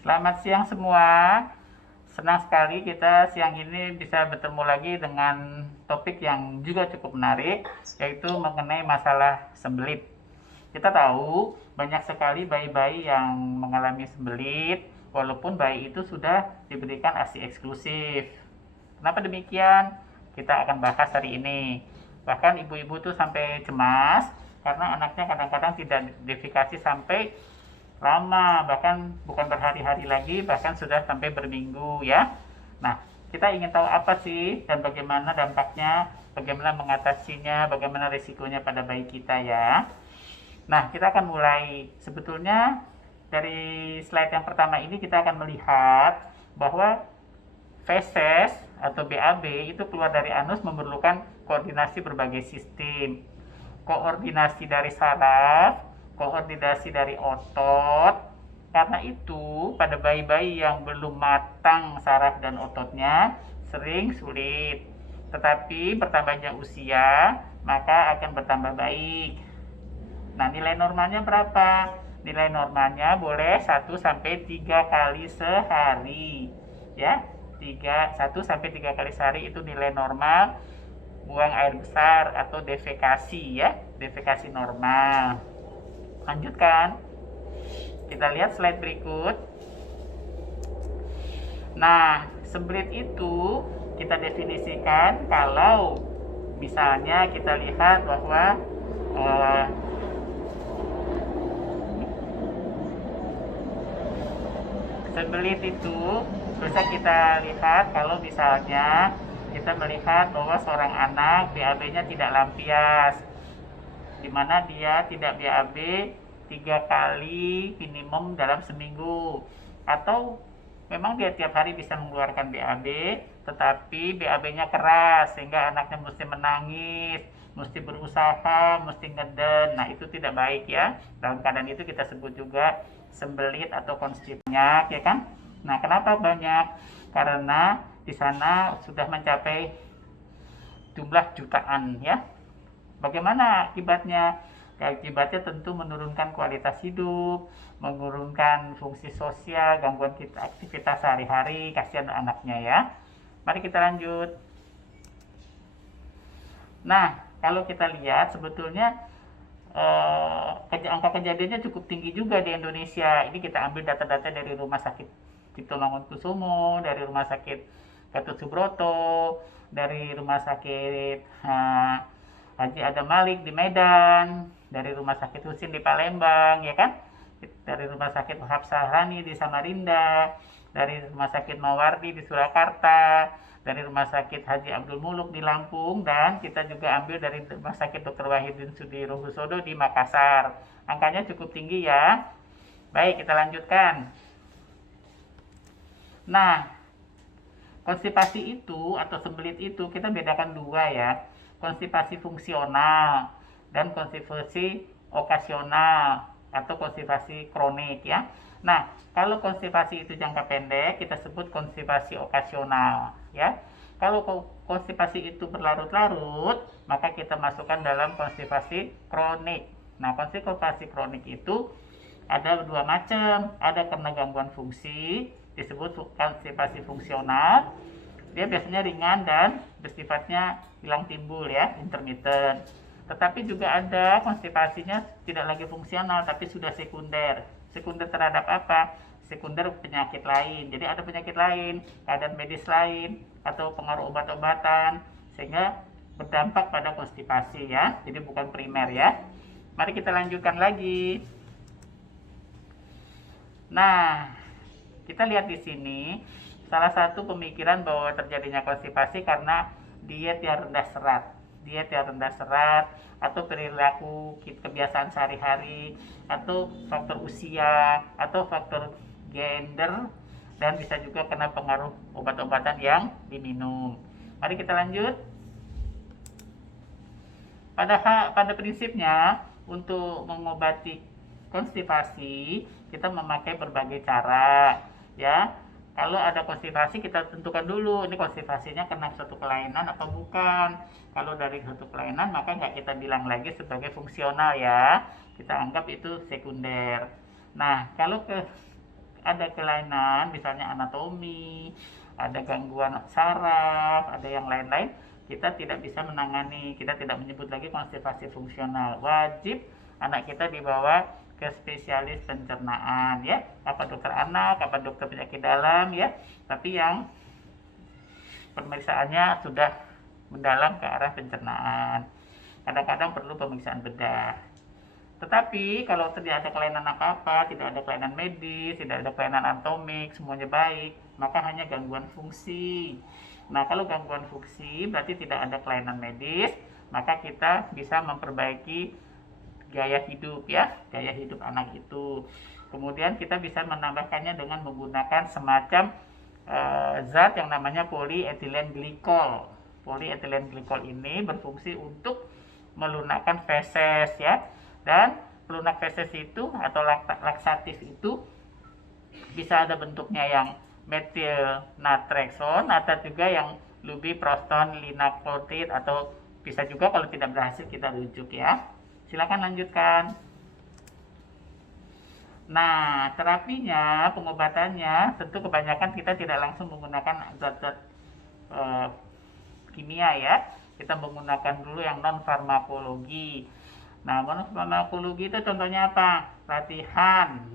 Selamat siang semua. Senang sekali kita siang ini bisa bertemu lagi dengan topik yang juga cukup menarik, yaitu mengenai masalah sembelit. Kita tahu banyak sekali bayi-bayi yang mengalami sembelit, walaupun bayi itu sudah diberikan ASI eksklusif. Kenapa demikian? Kita akan bahas hari ini. Bahkan ibu-ibu tuh sampai cemas karena anaknya kadang-kadang tidak diverifikasi sampai lama, bahkan bukan berhari-hari lagi, bahkan sudah sampai berminggu ya. Nah, kita ingin tahu apa sih dan bagaimana dampaknya, bagaimana mengatasinya, bagaimana risikonya pada bayi kita ya. Nah, kita akan mulai. Sebetulnya dari slide yang pertama ini kita akan melihat bahwa feses atau BAB itu keluar dari anus memerlukan koordinasi berbagai sistem. Koordinasi dari saraf, koordinasi dari otot. Karena itu, pada bayi-bayi yang belum matang saraf dan ototnya sering sulit. Tetapi bertambahnya usia, maka akan bertambah baik. Nah, nilai normalnya berapa? Nilai normalnya boleh 1 sampai 3 kali sehari. Ya, 1 sampai 3 kali sehari itu nilai normal buang air besar atau defekasi ya, defekasi normal. Lanjutkan. Kita lihat slide berikut. Nah, sembelit itu kita definisikan kalau misalnya kita lihat bahwa sembelit itu bisa kita lihat kalau misalnya kita melihat bahwa seorang anak BAB-nya tidak lampias, di mana dia tidak BAB 3 kali minimum dalam seminggu, atau memang dia tiap hari bisa mengeluarkan BAB, tetapi BAB-nya keras sehingga anaknya mesti menangis, mesti berusaha, mesti ngeden. Nah, itu tidak baik ya. Dalam keadaan itu kita sebut juga sembelit atau konstipasi ya kan. Nah, kenapa banyak? Karena di sana sudah mencapai jumlah jutaan ya. Bagaimana akibatnya? Akibatnya tentu menurunkan kualitas hidup, menurunkan fungsi sosial, gangguan kita aktivitas sehari-hari, kasihan anaknya ya. Mari kita lanjut. Nah, kalau kita lihat sebetulnya angka kejadiannya cukup tinggi juga di Indonesia. Ini kita ambil data-data dari Rumah Sakit Cipto Mangunkusumo, dari Rumah Sakit Gatot Subroto, dari Rumah Sakit Haji Adam Malik di Medan, dari Rumah Sakit Husin di Palembang, ya kan? Dari Rumah Sakit Wahab Sahrani di Samarinda, dari Rumah Sakit Mawardi di Surakarta, dari Rumah Sakit Haji Abdul Muluk di Lampung, dan kita juga ambil dari Rumah Sakit Dr. Wahidin Sudirohusodo di Makassar. Angkanya cukup tinggi ya. Baik, kita lanjutkan. Nah, konstipasi itu atau sembelit itu kita bedakan dua ya. Konstipasi fungsional dan konstipasi okasional atau konstipasi kronik ya. Nah, kalau konstipasi itu jangka pendek kita sebut konstipasi okasional ya. Kalau konstipasi itu berlarut-larut, maka kita masukkan dalam konstipasi kronik. Nah, konstipasi kronik itu ada dua macam, ada karena gangguan fungsi disebut konstipasi fungsional. Dia biasanya ringan dan bersifatnya hilang timbul ya, intermittent. Tetapi juga ada konstipasinya tidak lagi fungsional tapi sudah sekunder. Sekunder terhadap apa? Sekunder penyakit lain. Jadi ada penyakit lain, keadaan medis lain, atau pengaruh obat-obatan sehingga berdampak pada konstipasi ya. Jadi bukan primer ya. Mari kita lanjutkan lagi. Nah, kita lihat di sini salah satu pemikiran bahwa terjadinya konstipasi karena diet yang rendah serat. Diet yang rendah serat atau perilaku kebiasaan sehari-hari atau faktor usia atau faktor gender, dan bisa juga kena pengaruh obat-obatan yang diminum. Mari kita lanjut. Pada prinsipnya untuk mengobati konstipasi kita memakai berbagai cara ya. Kalau ada konstipasi kita tentukan dulu ini konstipasinya karena suatu kelainan atau bukan. Kalau dari suatu kelainan maka nggak kita bilang lagi sebagai fungsional ya, kita anggap itu sekunder. Nah, kalau ada kelainan, misalnya anatomi, ada gangguan saraf, ada yang lain-lain, kita tidak bisa menangani, kita tidak menyebut lagi konstipasi fungsional. Wajib anak kita dibawa ke spesialis pencernaan ya, apa dokter anak, apa dokter penyakit dalam ya, tapi yang pemeriksaannya sudah mendalam ke arah pencernaan. Kadang-kadang perlu pemeriksaan bedah. Tetapi kalau tidak ada kelainan apa-apa, tidak ada kelainan medis, tidak ada kelainan anatomik, semuanya baik, maka hanya gangguan fungsi. Nah, kalau gangguan fungsi berarti tidak ada kelainan medis, maka kita bisa memperbaiki gaya hidup ya, gaya hidup anak itu. Kemudian kita bisa menambahkannya dengan menggunakan semacam zat yang namanya polyethylene glycol. Polyethylene glycol ini berfungsi untuk melunakkan feses ya. Dan pelunak feses itu atau laksatif itu bisa ada bentuknya yang metil naltrexone atau juga yang lubiprostone linaclotide, atau bisa juga kalau tidak berhasil kita rujuk ya. Silakan lanjutkan. Nah, terapinya, pengobatannya, tentu kebanyakan kita tidak langsung menggunakan zat-zat kimia ya. Kita menggunakan dulu yang non farmakologi. Nah, non farmakologi itu contohnya apa? Latihan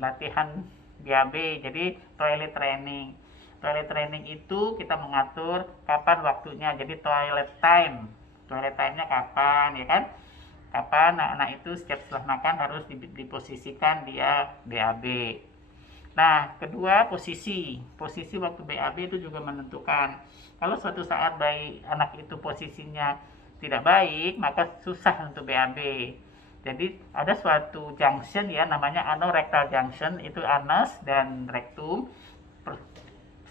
BAB. Jadi toilet training. Toilet training itu kita mengatur kapan waktunya. Jadi toilet time. Toilet time-nya kapan ya kan? Kapan anak itu setiap setelah makan harus diposisikan dia BAB. Nah, kedua posisi waktu BAB itu juga menentukan. Kalau suatu saat anak itu posisinya tidak baik, maka susah untuk BAB. Jadi ada suatu junction ya, namanya anorectal junction, itu anus dan rektum.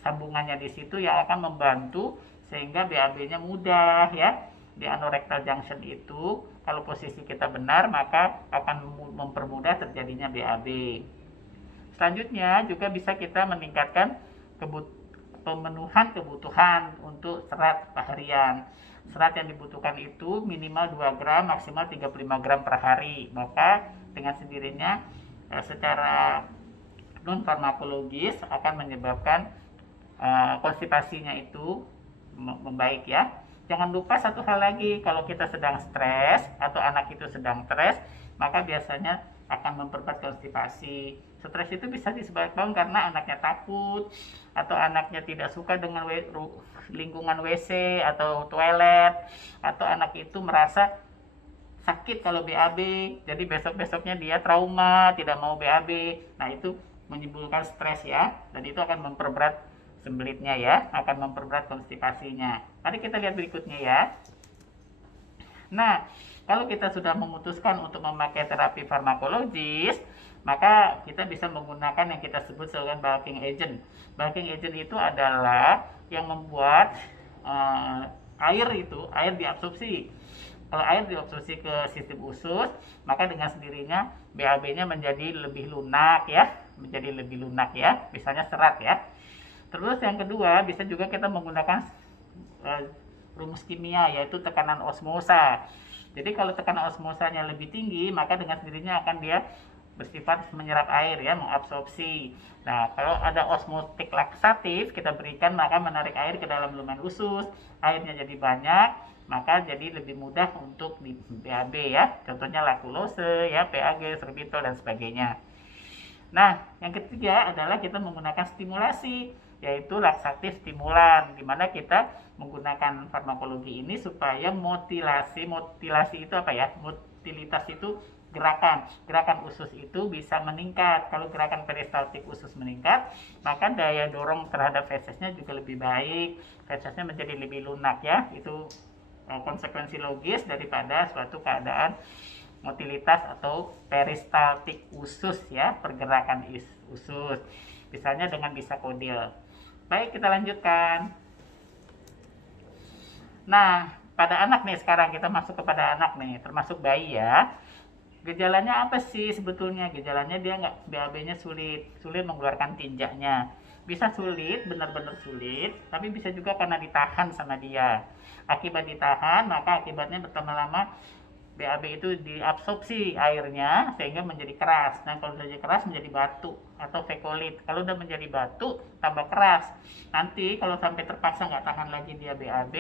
Sambungannya di situ yang akan membantu sehingga BAB-nya mudah ya. Di anorectal junction itu kalau posisi kita benar maka akan mempermudah terjadinya BAB. Selanjutnya juga bisa kita meningkatkan pemenuhan kebutuhan untuk serat harian. Serat yang dibutuhkan itu minimal 2 gram, maksimal 35 gram per hari. Maka dengan sendirinya secara non farmakologis akan menyebabkan konstipasinya itu membaik ya. Jangan lupa satu hal lagi, kalau kita sedang stres atau anak itu sedang stres, maka biasanya akan memperberat konstipasi. Stres itu bisa disebabkan karena anaknya takut, atau anaknya tidak suka dengan lingkungan WC atau toilet, atau anak itu merasa sakit kalau BAB, jadi besok-besoknya dia trauma, tidak mau BAB. Nah, itu menimbulkan stres ya, dan itu akan memperberat sembelitnya ya, akan memperberat konstipasinya. Mari kita lihat berikutnya ya. Nah, kalau kita sudah memutuskan untuk memakai terapi farmakologis, maka kita bisa menggunakan yang kita sebut sebagai bulking agent. Bulking agent itu adalah yang membuat air diabsorpsi. Kalau air diabsorpsi ke sistem usus, maka dengan sendirinya BAB-nya menjadi lebih lunak ya, misalnya serat ya. Terus yang kedua, bisa juga kita menggunakan rumus kimia, yaitu tekanan osmosa. Jadi kalau tekanan osmosanya lebih tinggi, maka dengan sendirinya akan dia bersifat menyerap air ya, mengabsorpsi. Nah, kalau ada osmotik laksatif kita berikan, maka menarik air ke dalam lumen usus, airnya jadi banyak, maka jadi lebih mudah untuk di BAB ya. Contohnya lakulose ya, PAG, sorbitol dan sebagainya. Nah, yang ketiga adalah kita menggunakan stimulasi, yaitu laksatif stimulan, di mana kita menggunakan farmakologi ini supaya motilasi itu apa ya? Motilitas itu gerakan usus itu bisa meningkat. Kalau gerakan peristaltik usus meningkat, maka daya dorong terhadap fesesnya juga lebih baik, fesesnya menjadi lebih lunak ya. Itu konsekuensi logis daripada suatu keadaan motilitas atau peristaltik usus ya, pergerakan usus, misalnya dengan bisakodil. Baik, kita lanjutkan. Nah, pada anak nih, sekarang kita masuk kepada anak nih, termasuk bayi ya. Gejalanya apa sih sebetulnya? Gejalanya dia BAB-nya sulit mengeluarkan tinjaknya. Bisa sulit, benar-benar sulit, tapi bisa juga karena ditahan sama dia. Akibat ditahan, maka akibatnya bertambah lama BAB itu diabsorpsi airnya sehingga menjadi keras. Nah, kalau sudah jadi keras menjadi batu atau fekolit. Kalau udah menjadi batu tambah keras. Nanti kalau sampai terpaksa nggak tahan lagi dia BAB,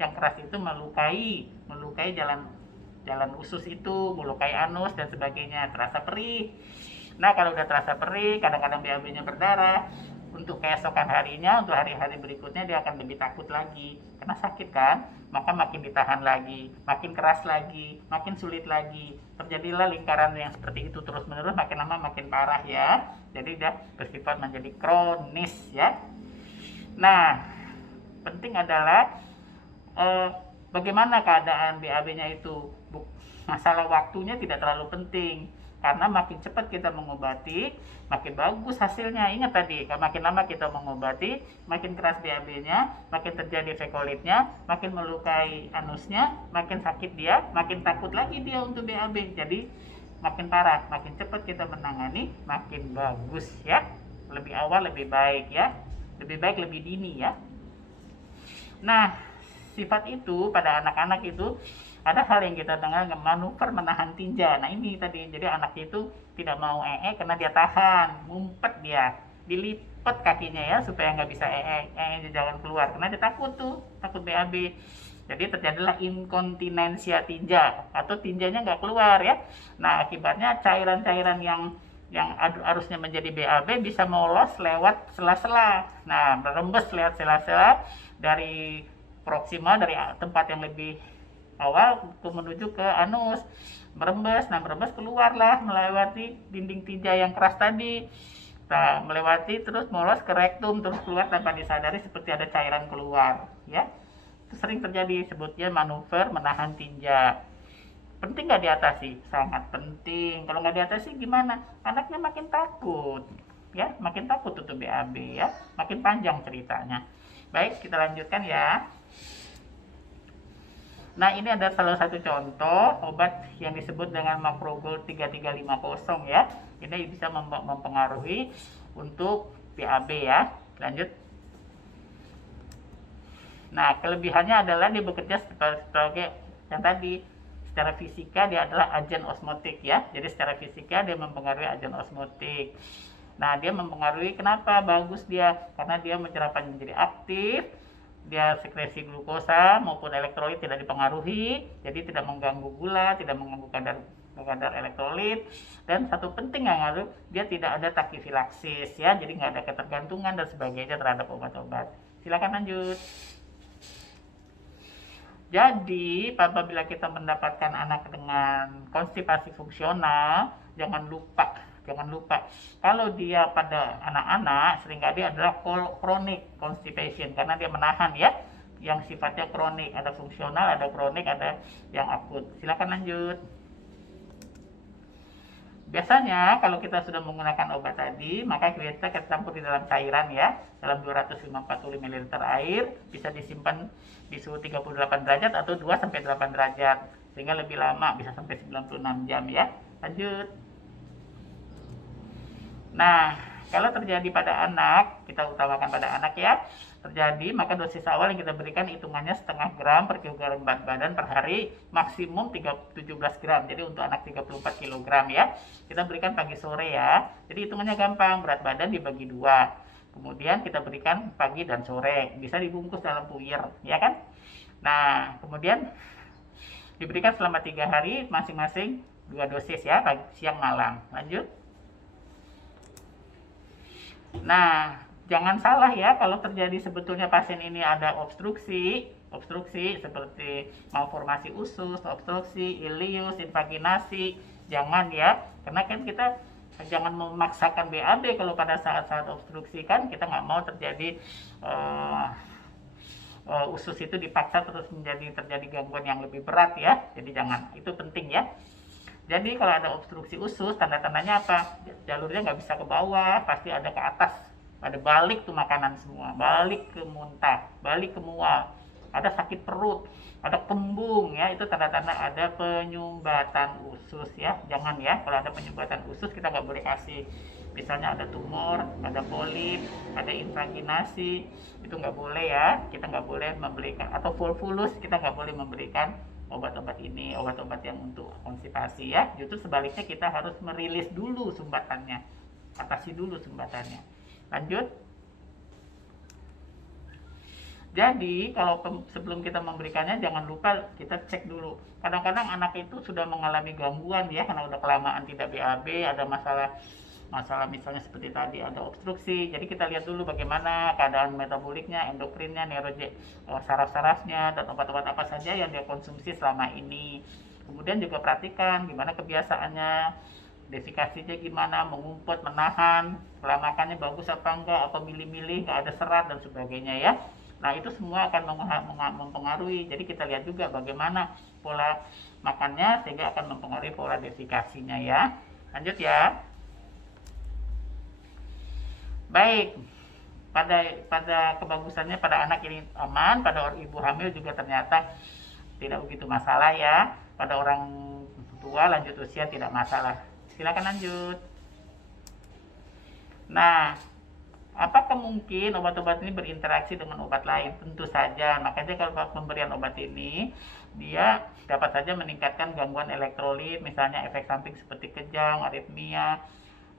yang keras itu melukai jalan usus itu, melukai anus dan sebagainya, terasa perih. Nah, kalau udah terasa perih, kadang-kadang BAB-nya berdarah, untuk keesokan harinya, untuk hari-hari berikutnya dia akan lebih takut lagi karena sakit kan, maka makin ditahan lagi, makin keras lagi, makin sulit lagi, terjadilah lingkaran yang seperti itu terus menerus, makin lama makin parah ya, jadi dia bersifat menjadi kronis ya. Nah, penting adalah bagaimana keadaan BAB-nya itu. Masalah waktunya tidak terlalu penting, karena makin cepat kita mengobati makin bagus hasilnya. Ingat tadi, makin lama kita mengobati makin keras BAB-nya, makin terjadi fekolitnya, makin melukai anusnya, makin sakit dia, makin takut lagi dia untuk BAB. Jadi makin parah, makin cepat kita menangani makin bagus ya. Lebih awal lebih baik ya, lebih baik lebih dini ya. Nah, sifat itu pada anak-anak itu ada hal yang kita dengar, manuver menahan tinja. Nah, ini tadi, jadi anak itu tidak mau karena dia tahan, ngumpet dia, dilipat kakinya ya supaya nggak bisa dia jangan keluar karena dia takut BAB. Jadi terjadilah inkontinensia tinja atau tinjanya nggak keluar ya. Nah, akibatnya cairan-cairan yang harusnya menjadi BAB bisa molos lewat sela-sela. Nah, merembes lewat sela-sela dari proksima, dari tempat yang lebih awal menuju ke anus, merembes. Nah, merembes keluarlah melewati dinding tinja yang keras tadi. Nah, melewati terus molos ke rektum, terus keluar tanpa disadari seperti ada cairan keluar ya. Itu sering terjadi, sebutnya manuver menahan tinja. Penting nggak diatasi? Sangat penting. Kalau nggak diatasi gimana? Anaknya makin takut ya, makin takut tutup BAB ya, makin panjang ceritanya. Baik, kita lanjutkan ya. Nah, ini ada salah satu contoh obat yang disebut dengan Macrogol 3350 ya. Ini bisa mempengaruhi untuk BAB ya. Lanjut. Nah, kelebihannya adalah dia bekerja sebagai yang tadi, secara fisika dia adalah agen osmotik ya. Jadi secara fisika dia mempengaruhi agen osmotik. Nah, dia mempengaruhi, kenapa bagus dia? Karena dia menyerap menjadi aktif, dia sekresi glukosa maupun elektrolit tidak dipengaruhi, jadi tidak mengganggu gula, tidak mengganggu kadar elektrolit, dan satu penting yang harus, dia tidak ada takifilaksis ya, jadi nggak ada ketergantungan dan sebagainya terhadap obat-obat. Silakan lanjut. Jadi apabila kita mendapatkan anak dengan konstipasi fungsional, jangan lupa kalau dia pada anak-anak seringkali adalah chronic constipation, karena dia menahan ya, yang sifatnya kronik, ada fungsional, ada kronik, ada yang akut. Silakan lanjut. Biasanya kalau kita sudah menggunakan obat tadi, maka kita campur di dalam cairan ya, dalam 240 ml air, bisa disimpan di suhu 38 derajat atau 2-8 derajat, sehingga lebih lama, bisa sampai 96 jam ya. Lanjut. Nah, kalau terjadi pada anak, kita utamakan pada anak ya, terjadi, maka dosis awal yang kita berikan hitungannya setengah gram per kilogram berat badan per hari, maksimum 17 gram. Jadi untuk anak 34 kg ya, kita berikan pagi sore ya. Jadi hitungannya gampang, berat badan dibagi 2. Kemudian kita berikan pagi dan sore, bisa dibungkus dalam puyer, ya kan? Nah, kemudian diberikan selama 3 hari, masing-masing 2 dosis ya, pagi, siang, malam. Lanjut. Nah, jangan salah ya, kalau terjadi sebetulnya pasien ini ada obstruksi seperti malformasi usus, obstruksi, ileus, invaginasi, jangan ya, karena kan kita jangan memaksakan BAB kalau pada saat-saat obstruksi, kan kita nggak mau terjadi usus itu dipaksa terus terjadi gangguan yang lebih berat ya, jadi jangan, itu penting ya. Jadi kalau ada obstruksi usus, tanda-tandanya apa? Jalurnya nggak bisa ke bawah, pasti ada ke atas, ada balik tuh makanan semua, balik ke muntah, balik ke mual, ada sakit perut, ada kembung ya, itu tanda-tanda ada penyumbatan usus ya. Jangan ya, kalau ada penyumbatan usus kita nggak boleh kasih, misalnya ada tumor, ada polip, ada invaginasi, itu nggak boleh ya, kita nggak boleh memberikan, atau volvulus, kita nggak boleh memberikan obat-obat ini, obat-obat yang untuk konstipasi ya. Justru sebaliknya kita harus merilis dulu sumbatannya, atasi dulu sumbatannya. Lanjut. Jadi kalau sebelum kita memberikannya jangan lupa kita cek dulu. Kadang-kadang anak itu sudah mengalami gangguan ya karena udah kelamaan tidak BAB, ada masalah misalnya seperti tadi ada obstruksi. Jadi kita lihat dulu bagaimana keadaan metaboliknya, endokrinnya, saraf-sarafnya, dan obat-obat apa saja yang dia konsumsi selama ini. Kemudian juga perhatikan gimana kebiasaannya, defikasinya gimana, mengumpet, menahan, pola makannya bagus apa enggak, apa milih-milih, nggak ada serat dan sebagainya ya. Nah itu semua akan mempengaruhi. Jadi kita lihat juga bagaimana pola makannya sehingga akan mempengaruhi pola defikasinya ya. Lanjut ya. Baik, pada kebagusannya pada anak ini aman, pada ibu hamil juga ternyata tidak begitu masalah ya. Pada orang tua lanjut usia tidak masalah. Silakan lanjut. Nah, apakah mungkin obat-obat ini berinteraksi dengan obat lain? Tentu saja. Makanya kalau pemberian obat ini dia dapat saja meningkatkan gangguan elektrolit, misalnya efek samping seperti kejang, aritmia,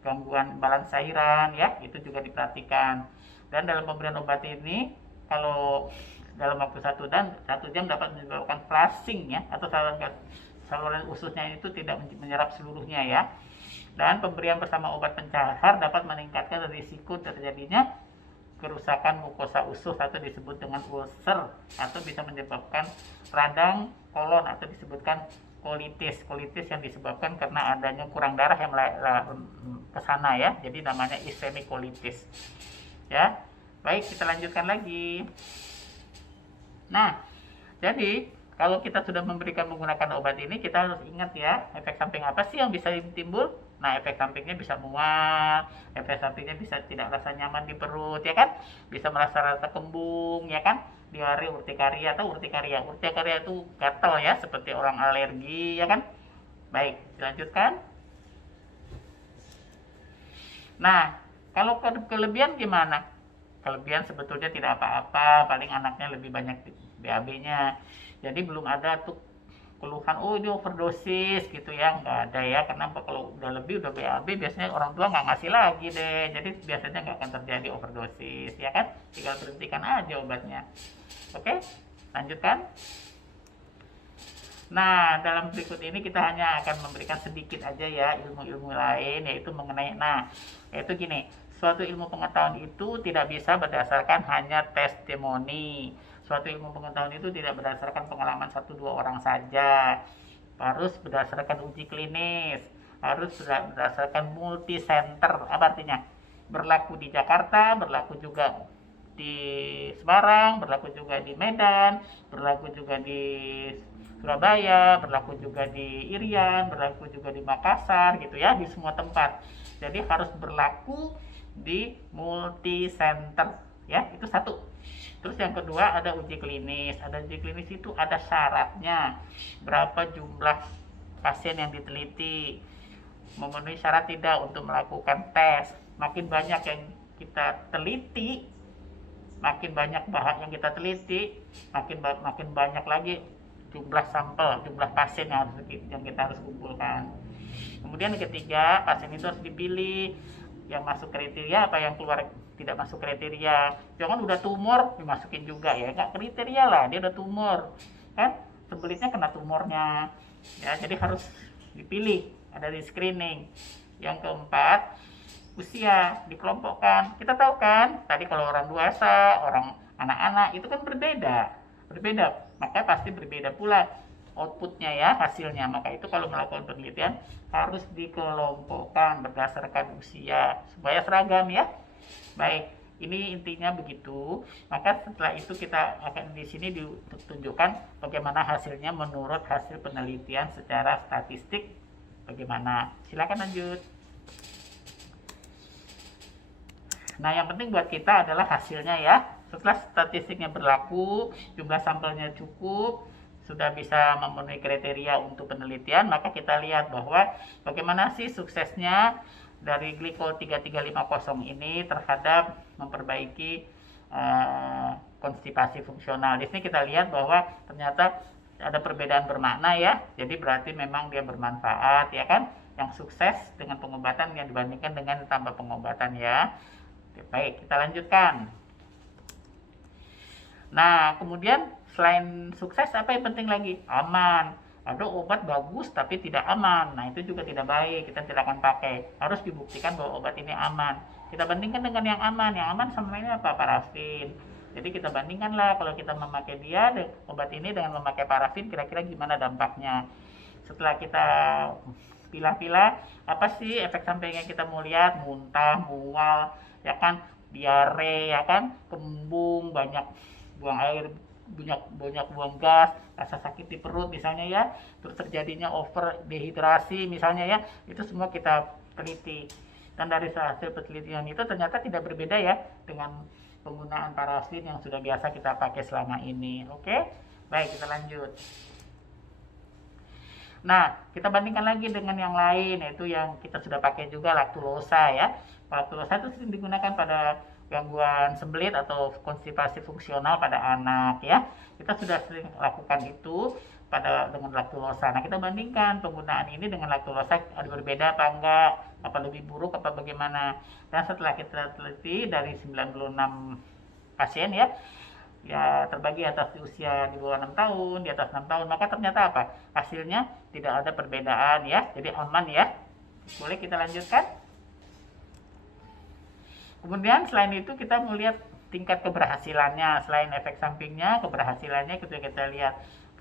gangguan balans cairan ya, itu juga diperhatikan. Dan dalam pemberian obat ini kalau dalam waktu 1 jam dapat menyebabkan flushing ya, atau saluran ususnya itu tidak menyerap seluruhnya ya. Dan pemberian bersama obat pencahar dapat meningkatkan risiko terjadinya kerusakan mukosa usus atau disebut dengan ulcer, atau bisa menyebabkan radang kolon atau disebutkan kolitis yang disebabkan karena adanya kurang darah yang ke sana ya. Jadi namanya ischemic colitis. Ya. Baik, kita lanjutkan lagi. Nah, jadi kalau kita sudah memberikan menggunakan obat ini, kita harus ingat ya, efek samping apa sih yang bisa timbul? Nah, efek sampingnya bisa mual, efek sampingnya bisa tidak rasa nyaman di perut, ya kan? Bisa merasa rasa kembung, ya kan? Diare, urtikaria atau urtikaria. Urtikaria itu gatal ya, seperti orang alergi, ya kan? Baik, dilanjutkan. Nah, kalau kelebihan gimana? Kelebihan sebetulnya tidak apa-apa, paling anaknya lebih banyak BAB-nya. Jadi belum ada tuh keluhan, oh ini overdosis gitu ya, nggak ada ya. Karena kalau udah lebih, udah BAB, biasanya orang tua nggak ngasih lagi deh. Jadi biasanya nggak akan terjadi overdosis, ya kan? Tinggal berhentikan aja obatnya. Oke, lanjutkan. Nah, dalam berikut ini kita hanya akan memberikan sedikit aja ya ilmu-ilmu lain, yaitu mengenai, yaitu gini, suatu ilmu pengetahuan itu tidak bisa berdasarkan hanya testimoni. Suatu ilmu pengetahuan itu tidak berdasarkan pengalaman 1-2 orang saja, harus berdasarkan uji klinis, harus berdasarkan multi center. Apa artinya? Berlaku di Jakarta, berlaku juga di Semarang, berlaku juga di Medan, berlaku juga di Surabaya, berlaku juga di Irian, berlaku juga di Makassar gitu ya, di semua tempat. Jadi harus berlaku di multi center ya, itu satu. Terus yang kedua ada uji klinis. Ada uji klinis itu ada syaratnya. Berapa jumlah pasien yang diteliti, memenuhi syarat tidak untuk melakukan tes. Makin banyak yang kita teliti, makin banyak bahan yang kita teliti, makin banyak lagi jumlah sampel, jumlah pasien yang kita harus kumpulkan. Kemudian yang ketiga, pasien itu harus dipilih yang masuk kriteria apa yang keluar tidak masuk kriteria. Jangan udah tumor dimasukin juga ya, nggak kriteria lah, dia udah tumor kan, sebelitnya kena tumornya ya, jadi harus dipilih, ada di screening. Yang keempat, usia dikelompokkan. Kita tahu kan tadi kalau orang dewasa, orang anak-anak itu kan berbeda, maka pasti berbeda pula outputnya ya, hasilnya. Maka itu kalau melakukan penelitian harus dikelompokkan berdasarkan usia supaya seragam ya. Baik, ini intinya begitu. Maka setelah itu kita akan di sini ditunjukkan bagaimana hasilnya menurut hasil penelitian secara statistik bagaimana. Silakan lanjut. Nah, yang penting buat kita adalah hasilnya ya. Setelah statistiknya berlaku, jumlah sampelnya cukup, sudah bisa memenuhi kriteria untuk penelitian, maka kita lihat bahwa bagaimana sih suksesnya dari glikol 3350 ini terhadap memperbaiki konstipasi fungsional. Di sini kita lihat bahwa ternyata ada perbedaan bermakna ya. Jadi berarti memang dia bermanfaat ya kan, yang sukses dengan pengobatan yang dibandingkan dengan tanpa pengobatan ya. Oke, baik, kita lanjutkan. Nah, kemudian selain sukses apa yang penting lagi? Aman. Ada obat bagus tapi tidak aman. Nah, itu juga tidak baik. Kita tidak akan pakai. Harus dibuktikan bahwa obat ini aman. Kita bandingkan dengan yang aman. Yang aman sama ini apa? Parafin. Jadi kita bandingkanlah kalau kita memakai obat ini dengan memakai parafin, kira-kira gimana dampaknya. Setelah kita pilah-pilah, apa sih efek samping yang kita mau lihat? Muntah, mual, ya kan, diare, ya kan, kembung, banyak buang air, banyak buang gas, rasa sakit di perut misalnya ya, terus terjadinya over dehidrasi misalnya ya, itu semua kita teliti. Dan dari hasil penelitian itu ternyata tidak berbeda ya dengan penggunaan parafin yang sudah biasa kita pakai selama ini. Oke, baik, kita lanjut. Nah, kita bandingkan lagi dengan yang lain, yaitu yang kita sudah pakai juga, laktulosa ya. Laktulosa itu sering digunakan pada gangguan sembelit atau konstipasi fungsional pada anak ya. Kita sudah sering lakukan itu dengan laktulosa. Nah, kita bandingkan penggunaan ini dengan laktulosa, ada berbeda apa enggak, apa lebih buruk apa bagaimana. Dan setelah kita teliti dari 96 pasien ya, terbagi atas usia di bawah 6 tahun, di atas 6 tahun, maka ternyata apa? Hasilnya tidak ada perbedaan ya, jadi aman ya. Boleh kita lanjutkan? Kemudian selain itu kita melihat tingkat keberhasilannya, selain efek sampingnya, keberhasilannya kita lihat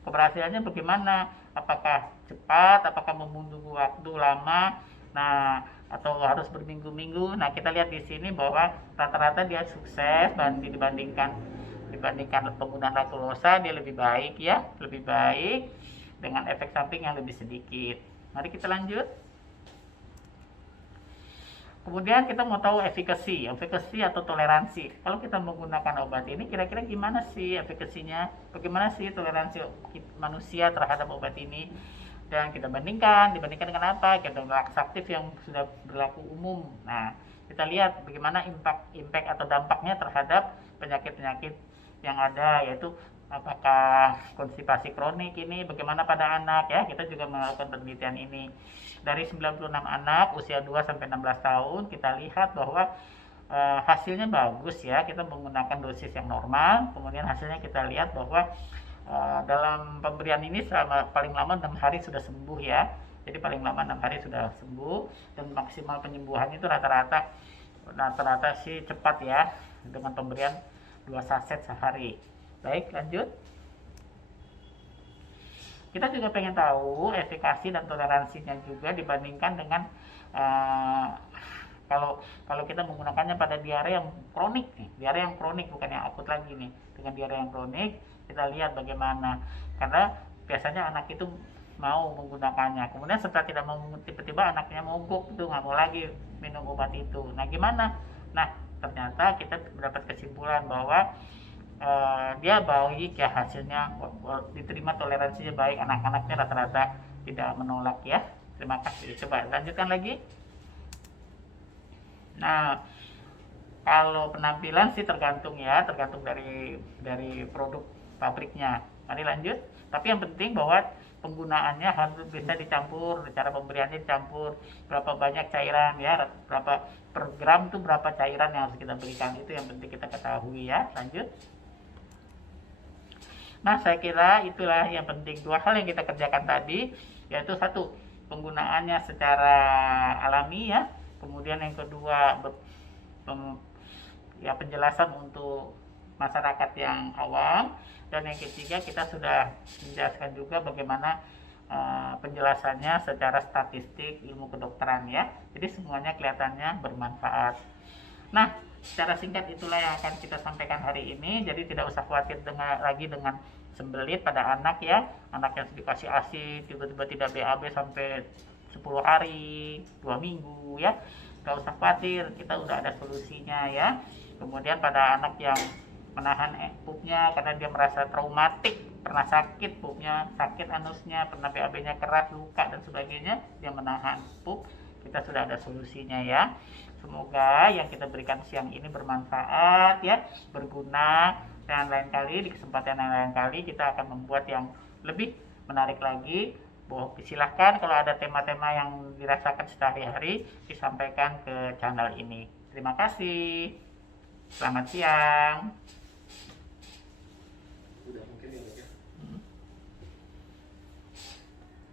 keberhasilannya bagaimana, apakah cepat, apakah membutuhkan waktu lama, nah atau harus berminggu-minggu. Nah, kita lihat di sini bahwa rata-rata dia sukses dibandingkan penggunaan laktulosa, dia lebih baik ya, lebih baik dengan efek samping yang lebih sedikit. Mari kita lanjut. Kemudian kita mau tahu efikasi atau toleransi. Kalau kita menggunakan obat ini, kira-kira gimana sih efikasinya? Bagaimana sih toleransi manusia terhadap obat ini? Dan kita dibandingkan dengan apa? Kita laksaktif yang sudah berlaku umum. Nah, kita lihat bagaimana impact atau dampaknya terhadap penyakit-penyakit yang ada, yaitu apakah konstipasi kronik ini bagaimana pada anak ya. Kita juga melakukan penelitian ini. Dari 96 anak usia 2 sampai 16 tahun, kita lihat bahwa hasilnya bagus ya. Kita menggunakan dosis yang normal, kemudian hasilnya kita lihat bahwa dalam pemberian ini selama paling lama 6 hari sudah sembuh ya. Jadi paling lama 6 hari sudah sembuh, dan maksimal penyembuhan itu rata-rata sih cepat ya, dengan pemberian 2 saset sehari. Baik, lanjut. Kita juga pengen tahu efikasi dan toleransinya juga dibandingkan dengan kalau kita menggunakannya pada diare yang kronik nih, diare yang kronik bukan yang akut lagi nih. Dengan diare yang kronik kita lihat bagaimana, karena biasanya anak itu mau menggunakannya, kemudian setelah tidak mau, tiba-tiba anaknya mogok itu, nggak mau lagi minum obat itu. Nah, gimana? Nah, ternyata kita mendapat kesimpulan bahwa dia baik ya, hasilnya diterima, toleransinya baik, anak-anaknya rata-rata tidak menolak ya. Terima kasih. Coba lanjutkan lagi. Nah, kalau penampilan sih tergantung dari produk pabriknya. Mari lanjut. Tapi yang penting bahwa penggunaannya harus bisa dicampur, cara pemberiannya dicampur, berapa banyak cairan ya, berapa per gram tuh berapa cairan yang harus kita berikan, itu yang penting kita ketahui ya. Lanjut. Nah, saya kira itulah yang penting, 2 hal yang kita kerjakan tadi, yaitu 1, penggunaannya secara alami ya, kemudian yang kedua penjelasan untuk masyarakat yang awam, dan yang ketiga kita sudah menjelaskan juga bagaimana penjelasannya secara statistik ilmu kedokteran ya. Jadi semuanya kelihatannya bermanfaat. Nah, secara singkat itulah yang akan kita sampaikan hari ini. Jadi tidak usah khawatir lagi dengan sembelit pada anak ya. Anak yang dikasih ASI tiba-tiba tidak BAB sampai 10 hari, 2 minggu ya. Tidak usah khawatir, kita udah ada solusinya ya. Kemudian pada anak yang menahan pupnya karena dia merasa traumatik, pernah sakit pupnya, sakit anusnya, pernah BAB-nya keras, luka dan sebagainya, dia menahan pup, kita sudah ada solusinya ya. Semoga yang kita berikan siang ini bermanfaat ya, berguna, dan lain kali di kesempatan yang lain kali kita akan membuat yang lebih menarik lagi. Silahkan kalau ada tema-tema yang dirasakan sehari-hari disampaikan ke channel ini. Terima kasih. Selamat siang.